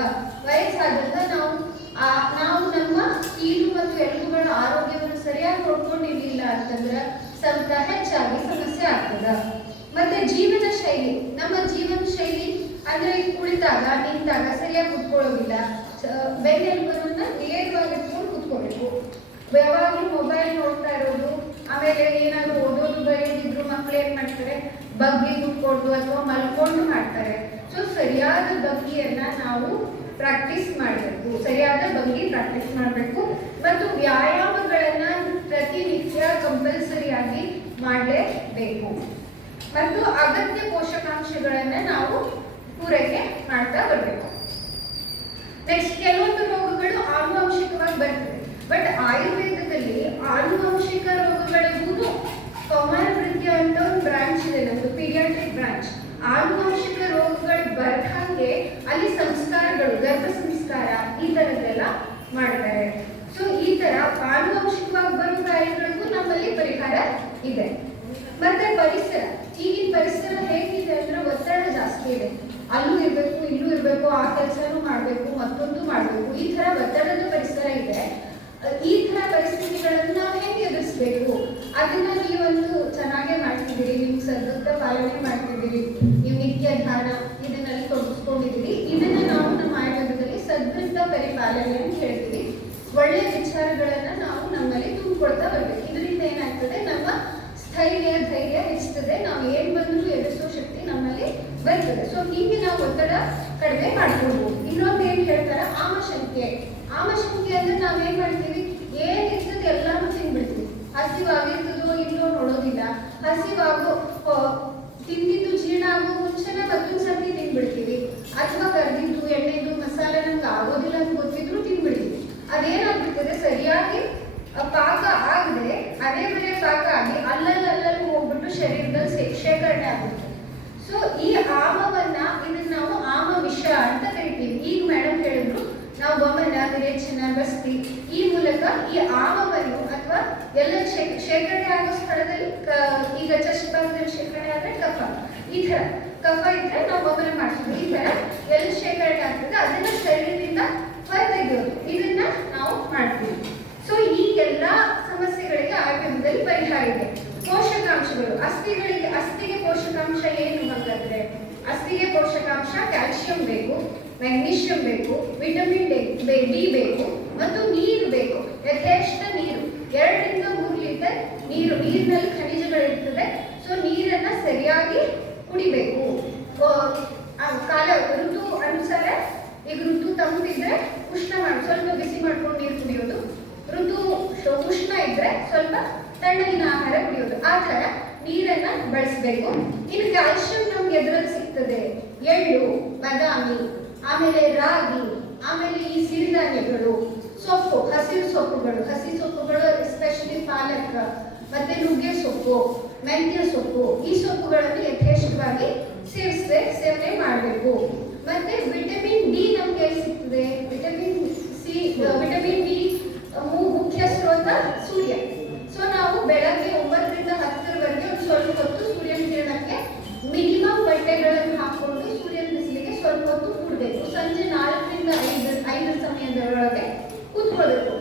ವಯಸ್ಸಾದಾಗ ನಾವು ಆ, ನಾವು ನಮ್ಮ ಕೀಲು ಮತ್ತು ಎಲುಬುಗಳ ಆರೋಗ್ಯವನ್ನು ಸರಿಯಾಗಿ ನೋಡ್ಕೊಂಡಿರ್ಲಿಲ್ಲ ಅಂತಂದ್ರೆ ಸವಿತ ಹೆಚ್ಚಾಗಿ ಸಮಸ್ಯೆ ಆಗ್ತದ ಜೀವನ ಶೈಲಿ ನಮ್ಮ ಜೀವನ ಶೈಲಿ ಅಂದ್ರೆ ಈ ಕುಳಿತಾಗ ನಿಂತಾಗ ಸರಿಯಾಗಿ ಕುತ್ಕೊಳ್ಳೋದಿಲ್ಲ. ಬೆನ್ನೆಲುಬನ್ನ ನೇರವಾಗಿ ಇಟ್ಕೊಂಡು ಕುತ್ಕೋಬೇಕು. ಯಾವಾಗಲೂ ಮೊಬೈಲ್ ನೋಡ್ತಾ ಇರೋದು, ಆಮೇಲೆ ಏನಾದರೂ ಓದೋದು ಬರೆಯೋದಿದ್ರು ಮಕ್ಕಳು ಏನು ಮಾಡ್ತಾರೆ? ಬಗ್ಗಿ ಕುತ್ಕೊಂಡು ಅಥವಾ ಮಲ್ಕೊಂಡು ಮಾಡ್ತಾರೆ. ಸೊ ಸರಿಯಾದ ಬಗ್ಗಿಯನ್ನು ನಾವು ಪ್ರಾಕ್ಟೀಸ್ ಮಾಡಬೇಕು. ಸರಿಯಾದ ಬಗ್ಗಿ ಪ್ರಾಕ್ಟೀಸ್ ಮಾಡಬೇಕು. ಮತ್ತು ವ್ಯಾಯಾಮಗಳನ್ನು ಪ್ರತಿನಿತ್ಯ ಕಂಪಲ್ಸರಿಯಾಗಿ ಮಾಡಲೇಬೇಕು. ಮತ್ತು ಅಗತ್ಯ ಪೋಷಕಾಂಶಗಳನ್ನು ನಾವು ಪೂರೈಕೆ ಮಾಡ್ತಾ ಬರಬೇಕು. ನೆಕ್ಸ್ಟ್ ಕೆಲವೊಂದು ರೋಗಗಳು ಆನುವಂಶಿಕವಾಗಿ ಬರ್ತವೆ ಬಟ್ ಆಯುರ್ವೇದದಲ್ಲಿ ಆನುವಂಶಿಕ ರೋಗಗಳಿಗೂ ಕೌಮಾರವೃತ್ತಿ ಅಂತ ಒಂದು ಬ್ರಾಂಚ್ ಇದೆ, ನಮ್ದು ಪೀಡಿಯಾಟ್ರಿಕ್ ಬ್ರಾಂಚ್ ಆನುವಂಶಿಕ ರೋಗಗಳು ಹಾಗೆ ಅಲ್ಲಿ ಸಂಸ್ಕಾರಗಳು, ಗರ್ಭ ಸಂಸ್ಕಾರ ಈ ತರದ್ದೆಲ್ಲ ಮಾಡ್ತಾರೆ. ಸೊ ಈ ತರ ಆನುವಂಶಿಕವಾಗಿ ಬರೋ ಕಾಯಿಲೆಗಳಿಗೂ ನಮ್ಮಲ್ಲಿ ಪರಿಹಾರ ಇದೆ. ಮತ್ತೆ ಪರಿಸರ, ಈಗಿನ ಪರಿಸರ ಹೇಗಿದೆ ಅಂದ್ರೆ ಒತ್ತಡ ಜಾಸ್ತಿ ಇದೆ. ಅಲ್ಲೂ ಇರಬೇಕು, ಇಲ್ಲೂ ಇರಬೇಕು, ಆ ಕೆಲಸನೂ ಮಾಡಬೇಕು, ಮತ್ತೊಂದು ಮಾಡಬೇಕು. ಈ ಥರ ಒತ್ತಡದ ಪರಿಸರ ಇದೆ. ಈ ಥರ ಪರಿಸ್ಥಿತಿಗಳನ್ನು ನಾವು ಹೇಗೆ ಎದುರಿಸ್ಬೇಕು? ಅದನ್ನ ನೀವೊಂದು ಚೆನ್ನಾಗೇ ಮಾಡ್ತಿದ್ದೀರಿ ನೀವು ಸದ್ಗುಪ್ತ ಪಾಲನೆ ಮಾಡ್ತಿದ್ದೀರಿ, ನೀವು ನಿತ್ಯ ಧ್ಯಾನ ಇದನ್ನಲ್ಲಿ ತೊಡಗಿಸ್ಕೊಂಡಿದ್ದೀರಿ. ಇದನ್ನ ನಾವು ನಮ್ಮ ಆಯೋಗದಲ್ಲಿ ಸದ್ಗುಪ್ತ ಪರಿಪಾಲನೆ ಅಂತ ಹೇಳ್ತೀವಿ. ಒಳ್ಳೆಯ ವಿಚಾರಗಳನ್ನ ನಾವು ನಮ್ಮಲ್ಲಿ ತುಂಬಿಕೊಳ್ತಾ ಬರ್ಬೇಕು. ಇದರಿಂದ ಏನಾಗ್ತದೆ? ನಮ್ಮ ಸ್ಥೈರ್ಯ, ಧೈರ್ಯ ಹೆಚ್ಚುತ್ತದೆ ನಾವು ಏನ್ ಬಂದರೂ ಎದುರಿಸೋ ಶಕ್ತಿ ನಮ್ಮಲ್ಲಿ ಬರ್ತದೆ. ಸೊ ಹೀಗೆ ನಾವು ಒತ್ತಡ ಕಡಿಮೆ ಮಾಡ್ಕೊಳ್ಬಹುದು ಇನ್ನೊಂದು ಏನ್ ಹೇಳ್ತಾರೆ? ಆಮಶಂಕೆ. ಆಮಶಂಕೆ ಅಂದ್ರೆ ನಾವ್ ಏನ್ ಮಾಡ್ತೀವಿ? ಏನ್ ಇರ್ತದೆ ಎಲ್ಲಾನು ತಿನ್ಬಿಡ್ತೀವಿ. ಹಸಿವಾಗಿರ್ತದೋ ಇಲ್ಲೋ ನೋಡೋದಿಲ್ಲ. ಹಸಿವಾಗೋ ತಿಂದಿದ್ದು ಜೀರ್ಣ ಆಗೋ ಮುಂಚೆನೆ ಮತ್ತೊಂದು ಸರ್ತಿ ತಿನ್ಬಿಡ್ತೀವಿ. ಅಥವಾ ಕರ್ದಿದ್ದು, ಎಣ್ಣೆದು, ಮಸಾಲೆ ನಮ್ಗೆ ಆಗೋದಿಲ್ಲ ಅಂತ ಗೊತ್ತಿದ್ರು ತಿನ್ಬಿಡ್ತೀವಿ. ಅದೇನಾಗ್ಬಿಡ್ತದೆ? ಸರಿಯಾಗಿ ಪಾಕ ಆಗದೆ, ಅದೇ ಮನೆ ಪಾಕ ಆಗಿ ಅಲ್ಲಲ್ಲಿ ಅಲ್ಲಲ್ಲಿ ಹೋಗ್ಬಿಟ್ಟು ಶರೀರದಲ್ಲಿ ಶೇಖರಣೆ ಆಗುತ್ತೆ. ಸೊ ಈ ಆಮವನ್ನ ಇದನ್ನ ನಾವು ಆಮ ವಿಷ ಅಂತ ಕರಿತೀವಿ. ಈಗ ಮೇಡಮ್ ಹೇಳಿದ್ರು, ನಾವು ಗಮನ ವಿರೇಚನ, ಬಸ್ತಿ ಈ ಮೂಲಕ ಈ ಆಮವನ್ನು ಅಥವಾ ಎಲ್ಲ ಶೇಖರಣೆ ಆಗೋ ಸ್ಥಳದಲ್ಲಿ ಈಗ ಚಸ್ಟ್ ಭಾಗದಲ್ಲಿ ಶೇಖರಣೆ ಆದ್ರೆ ಕಫ. ಈ ತರ ಕಫ ಇದ್ರೆ ನಾವು ಗಮನ ಮಾಡ್ತೀವಿ. ಈ ತರ ಎಲ್ಲ ಶೇಖರಣೆ ಆಗ್ತದೆ ಅದನ್ನ ಶರೀರದಿಂದ ಹೊರತೆಗೆಯೋದು. ಇದನ್ನ ನಾವು ಮಾಡ್ತೀವಿ. ಸೊ ಈ ಎಲ್ಲಾ ಸಮಸ್ಯೆಗಳಿಗೆ ಆಯುರ್ವೇದದಲ್ಲಿ ಪರಿಹಾರ ಇದೆ. ಪೋಷಕಾಂಶಗಳು. ಅಸ್ಥಿಗಳಿಗೆ, ಅಸ್ಥಿಗೆ ಪೋಷಕಾಂಶ ಏನು ಹಾಗಾದ್ರೆ? ಅಸ್ಥಿಗೆ ಪೋಷಕಾಂಶ ಕ್ಯಾಲ್ಸಿಯಂ ಬೇಕು, ಮೆಗ್ನೀಷಿಯಂ ಬೇಕು, ವಿಟಮಿನ್ ಡಿ ಬೇಕು, ಮತ್ತು ನೀರು ಬೇಕು. ಯಥೇಷ್ಟ ನೀರು. ಎರಡರಿಂದ ಮೂರು ಲೀಟರ್ ನೀರು, ನೀರಿನಲ್ಲಿ ಖನಿಜಗಳಿರ್ತದೆ. ಸೊ, ನೀರನ್ನ ಸರಿಯಾಗಿ ಕುಡಿಬೇಕು. ಕಾಲ, ಋತು ಅನುಸಾರ, ಈಗ ಋತು ತಂಪಿದ್ರೆ ಉಷ್ಣ ಮಾಡಿ ಸ್ವಲ್ಪ ಬಿಸಿ ಮಾಡ್ಕೊಂಡು ನೀರು ಕುಡಿಯೋದು. ಋತು ಉಷ್ಣ ಇದ್ರೆ ಸ್ವಲ್ಪ ತಣ್ಣಗಿನ ಆಹಾರ ಕುಡಿಯೋದು ಆ ತರ ನೀರನ್ನ ಬಳಸಬೇಕು. ಇನ್ನು ಕ್ಯಾಲ್ಶಿಯಂ ನಮ್ಗೆ ಎದುರಲ್ಲಿ ಸಿಗ್ತದೆ? ಎಳ್ಳು, ಬಾದಾಮಿ, ಆಮೇಲೆ ರಾಗಿ, ಆಮೇಲೆ ಈ ಸಿರಿಧಾನ್ಯಗಳು, ಸೊಪ್ಪು ಹಸಿರು ಸೊಪ್ಪುಗಳು. ಹಸಿ ಸೊಪ್ಪುಗಳು ಎಸ್ಪೆಷಲಿ ಪಾಲಕ್, ಮತ್ತೆ ನುಗ್ಗೆ ಸೊಪ್ಪು, ಮೆಂತ್ಯ ಸೊಪ್ಪು. ಈ ಸೊಪ್ಪುಗಳನ್ನು ಯಥೇಷ್ಟವಾಗಿ ಸೇವಿಸದೆ ಸೇವನೆ ಮಾಡಬೇಕು. ಮತ್ತೆ ವಿಟಮಿನ್ ಡಿ ನಮ್ಗೆ ಸಿಗ್ತದೆ? ವಿಟಮಿನ್ ಸಿ ವಿಟಮಿನ್ ಡಿ ಮುಖ್ಯ ಸ್ರೋತ ಸಮಯದೊಳಗೆ ಕೂತ್ಕೊಳ್ಬೇಕು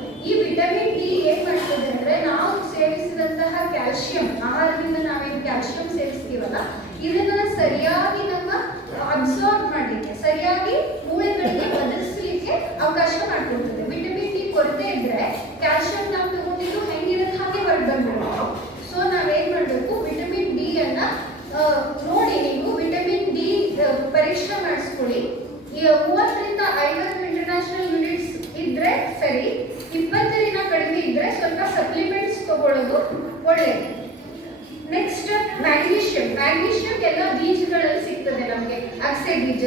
ಅಗಸೆ ಬೀಜ,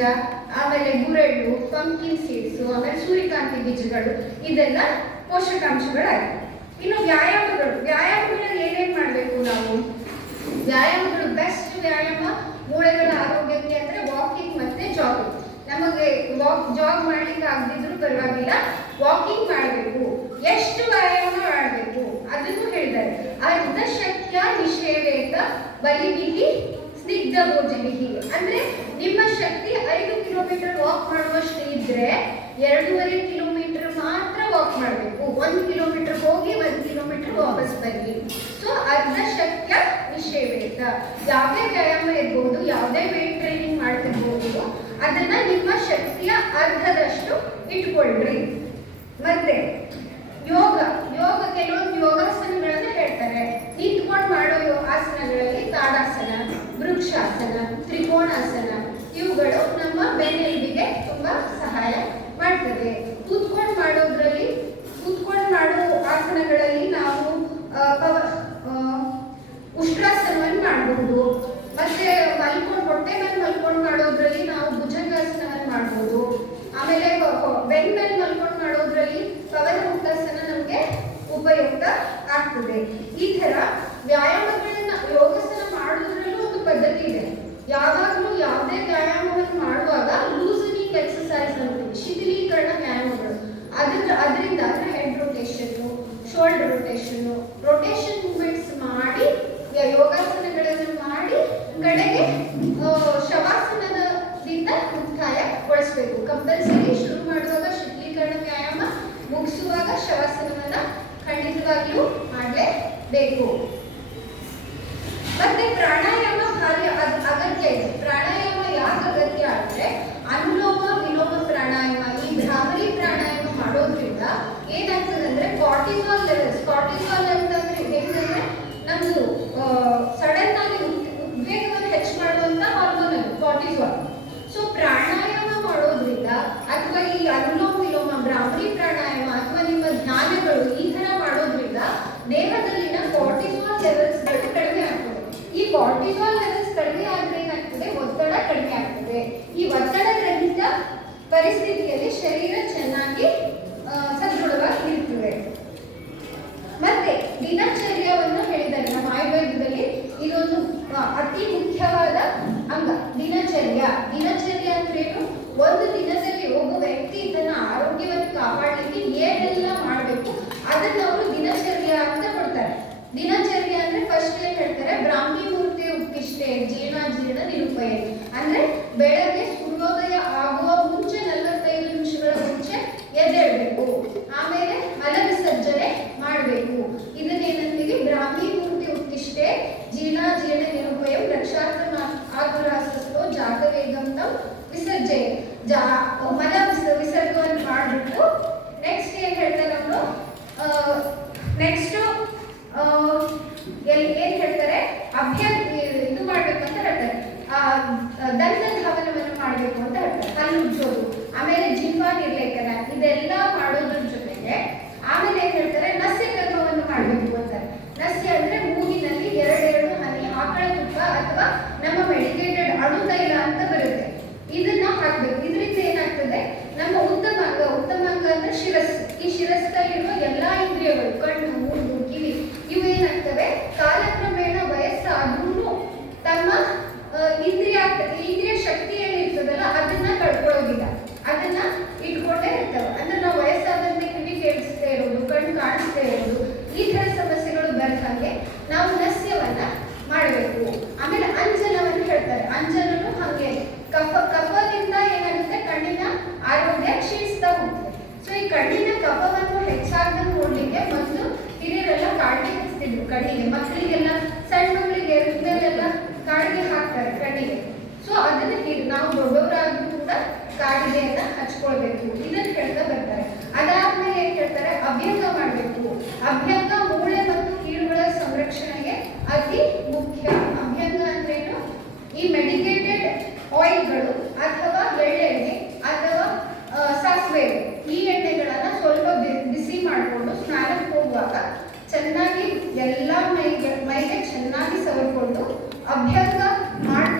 ಆಮೇಲೆ ಗುರೆಳ್ಳು ಪಂಕಿನ್ ಸೀಡ್ಸ್ ಆಮೇಲೆ ಸೂರ್ಯಕಾಂತಿ ಬೀಜಗಳು, ಇದೆಲ್ಲ ಪೋಷಕಾಂಶಗಳಾಗಿವೆ. ಇನ್ನು ವ್ಯಾಯಾಮಗಳು, ವ್ಯಾಯಾಮಗಳಲ್ಲಿ ಏನೇನು ಮಾಡಬೇಕು ನಾವು? ವ್ಯಾಯಾಮಗಳು ಬೆಸ್ಟ್ ವ್ಯಾಯಾಮ ಮೂಳೆಗಳ ಆರೋಗ್ಯಕ್ಕೆ ಅಂದ್ರೆ ವಾಕಿಂಗ್ ಮತ್ತೆ ಜಾಗಿಂಗ್ ನಮಗೆ ವಾಕ್ ಜಾಗ್ ಮಾಡ್ಲಿಕ್ಕೆ ಆಗದಿದ್ರು ಪರವಾಗಿಲ್ಲ ವಾಕಿಂಗ್ ಮಾಡಬೇಕು. ಎಷ್ಟು ವ್ಯಾಯಾಮ ಮಾಡಬೇಕು? ಅದನ್ನು ಹೇಳಿದ್ದಾರೆ. ಅರ್ಧ ಶಕ್ಯ ನಿಷೇವೇತ ಸ್ನಿಗ್ಧ ಭೋಜನಿ ಹೀಗೆ. ಅಂದ್ರೆ ನಿಮ್ಮ ಶಕ್ತಿ ಐದು ಕಿಲೋಮೀಟರ್ ವಾಕ್ ಮಾಡುವಷ್ಟು ಇದ್ರೆ ಎರಡೂವರೆ ಕಿಲೋಮೀಟರ್ ಮಾತ್ರ ವಾಕ್ ಮಾಡಬೇಕು. ಒಂದು ಕಿಲೋಮೀಟರ್ ಹೋಗಿ ಒಂದು ಕಿಲೋಮೀಟರ್ ವಾಪಸ್ ಬನ್ನಿ. ಸೊ ಅರ್ಧ ಶಕ್ತಿಯ ನಿಷೇವೇತ. ಯಾವುದೇ ವ್ಯಾಯಾಮ ಇರ್ಬೋದು, ಯಾವುದೇ ವೇಟ್ ಟ್ರೈನಿಂಗ್ ಮಾಡ್ತಿರ್ಬೋದು, ಅದನ್ನ ನಿಮ್ಮ ಶಕ್ತಿಯ ಅರ್ಧದಷ್ಟು ಇಟ್ಕೊಳ್ರಿ. ಮತ್ತೆ ಯೋಗ. ಯೋಗ, ಕೆಲವೊಂದು ಯೋಗ ವೃಕ್ಷಾಸನ ತ್ರಿಕೋಣಾಸನ ಇವುಗಳು ನಮ್ಮ ಬೆನ್ನೆಲುಬಿಗೆ ತುಂಬಾ ಸಹಾಯ ಮಾಡ್ತದೆ. ಕೂತ್ಕೊಂಡು ಮಾಡೋದ್ರಲ್ಲಿ, ಕೂತ್ಕೊಂಡು ಮಾಡೋ ಆಸನಗಳಲ್ಲಿ ನಾವು ಉಷ್ಟ್ರಾಸನವನ್ನು ಮಾಡಬಹುದು ಮತ್ತೆ ಮಲ್ಕೊಂಡು, ಹೊಟ್ಟೆ ಮೇಲೆ ಮಲ್ಕೊಂಡು ಮಾಡೋದ್ರಲ್ಲಿ ನಾವು ಭುಜಂಗಾಸನವನ್ನು ಮಾಡಬಹುದು ಆಮೇಲೆ ಬೆನ್ ಮೇಲೆ ಮಲ್ಕೊಂಡು ಮಾಡೋದ್ರಲ್ಲಿ ಪವನ ಮುಕ್ತಾಸನ ನಮಗೆ ಉಪಯುಕ್ತ ಆಗ್ತದೆ. ಈ ತರ ವ್ಯಾಯಾಮಗಳು called rotational परस्थित शरीर ನಾವು ನಸ್ಯವನ್ನ ಮಾಡಬೇಕು. ಆಮೇಲೆ ಅಂಜನವನ್ನು ಹೇಳ್ತಾರೆ. ಅಂಜನನು ಹಾಗೆ ಕಫ, ಕಫದಿಂದ ಏನಾಗುತ್ತೆ? ಕಣ್ಣಿನ ಆರೋಗ್ಯ ಕ್ಷೀಣಿಸ್ತಾ ಹೋಗ್ತದೆ ಸೊ ಈ ಕಣ್ಣಿನ ಕಫವನ್ನು ಹೆಚ್ಚಾಗಿ ನೋಡ್ಲಿಕ್ಕೆ ಮೊದಲು ಹಿರಿಯರೆಲ್ಲ ಕಾಡಿಗೆ ಹಚ್ತಿದ್ರು. ಕಣ್ಣಿಗೆ. ಮಕ್ಕಳಿಗೆಲ್ಲ ಸಣ್ಣ ಮಕ್ಕಳಿಗೆ ಹೃದಯದೆಲ್ಲ ಕಾಡಿಗೆ ಹಾಕ್ತಾರೆ ಕಣ್ಣಿಗೆ. ಸೊ ಅದನ್ನ ನಾವು ದೊಡ್ಡವರಾದ್ರೂ ಕೂಡ ಕಾಡಿಗೆಯನ್ನ ಹಚ್ಕೊಳ್ಬೇಕು. ಇದನ್ನ ಹೇಳ್ತಾ ಬರ್ತಾರೆ. ಅದಾದ್ಮೇಲೆ ಏನ್ ಹೇಳ್ತಾರೆ? ಅಭ್ಯಂಗ ಮಾಡಬೇಕು. ಅಭ್ಯಂಗ ಮೆಡಿಕೇಟೆಡ್ ಆಯಿಲ್ಗಳು ಅಥವಾ ಬೆಳ್ಳೆಣ್ಣೆ ಅಥವಾ ಸಾಸಿವೆ ಈ ಎಣ್ಣೆಗಳನ್ನು ಸ್ವಲ್ಪ ಬಿಸಿ ಮಾಡಿಕೊಂಡು ಸ್ನಾನಕ್ಕೆ ಹೋಗುವಾಗ ಚೆನ್ನಾಗಿ ಎಲ್ಲ ಮೈಗೆ ಮೈಗೆ ಚೆನ್ನಾಗಿ ಸವರ್ಕೊಂಡು ಅಭ್ಯಾಸ ಮಾಡಿ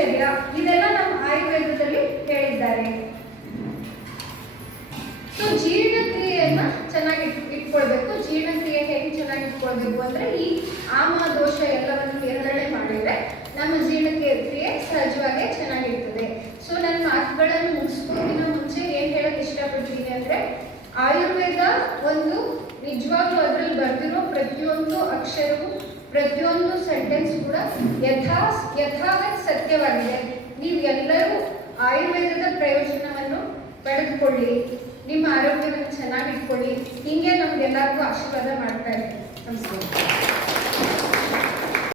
ಐಶ್ವರ್ಯ ಇದೆಲ್ಲ ನಮ್ಮ ಆಯುರ್ವೇದದಲ್ಲಿ ಹೇಳಿದ್ದಾರೆ. ಸೊ ಜೀರ್ಣಕ್ರಿಯೆಯನ್ನ ಚೆನ್ನಾಗಿ ಇಟ್ಕೊಳ್ಬೇಕು. ಜೀರ್ಣಕ್ರಿಯೆ ಹೇಗೆ ಚೆನ್ನಾಗಿ ಇಟ್ಕೊಳ್ಬೇಕು ಅಂದ್ರೆ ಈ ಪ್ರತಿಯೊಂದು ಸೆಂಟೆನ್ಸ್ ಕೂಡ ಯಥಾ ಯಥಾವತ್ ಸತ್ಯವಾಗಿದೆ. ನೀವು ಎಲ್ಲರೂ ಆಯುರ್ವೇದದ ಪ್ರಯೋಜನವನ್ನು ಪಡೆದುಕೊಳ್ಳಿ. ನಿಮ್ಮ ಆರೋಗ್ಯವನ್ನು ಚೆನ್ನಾಗಿಟ್ಕೊಳ್ಳಿ. ಹಿಂಗೆ ನಮ್ಗೆಲ್ಲರಿಗೂ ಆಶೀರ್ವಾದ ಮಾಡ್ತಾ ಇದ್ದೀನಿ. ನಮಸ್ಕಾರ.